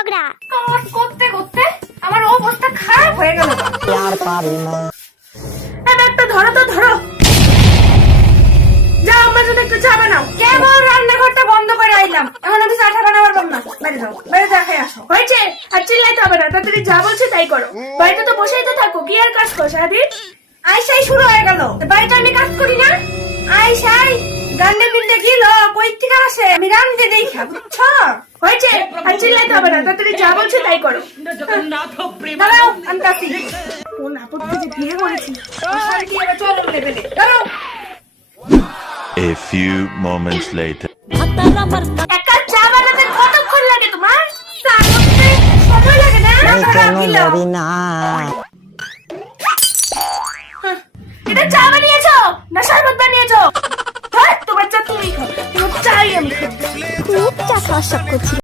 ঝগড়া। করতে করতে আমার অবস্থা খারাপ হয়ে গেল। আর পারি না। একটা ধরো তো ধরো। যাও আমার জন্য একটু চা বানাও। কেবল রান্নাঘরটা বন্ধ করে আইলাম। এখন আমি চা বানাবার বল না বাইরে যাও বাইরে চা আসো। হয়েছে? আর চিল্লাইতে হবে না তাড়াতাড়ি যা বলছে তাই করো। বাড়িতে তো বসেই তো থাকো কি আর কাজ করো সারাদিন? আইসাই শুরু হয়ে গেল। বাড়িতে আমি কাজ করি না? আইসাই গান্ডে বিন্ডে গিল কই থেকে আসে? আমি রান্ধতে দেখা বুঝছ? হয়েছে? চিল্লাইতে হবে না তাড়াতাড়ি যা বলছে তাই করো দাঁড়াও আন্তাসি কোন আপত্তি যে বিয়ে করেছি চলো A few moments later. একা চা বানাতে কতক্ষণ লাগে তোমার? চা সময় লাগে না? আমি লড়ি হ্যাঁ, এটা চা বানিয়েছো না শরবত বানিয়েছো? তোমার চা তুমি খাও। তোমার চাই আমি খাব। খুব চা খাওয়ার শখ করছি।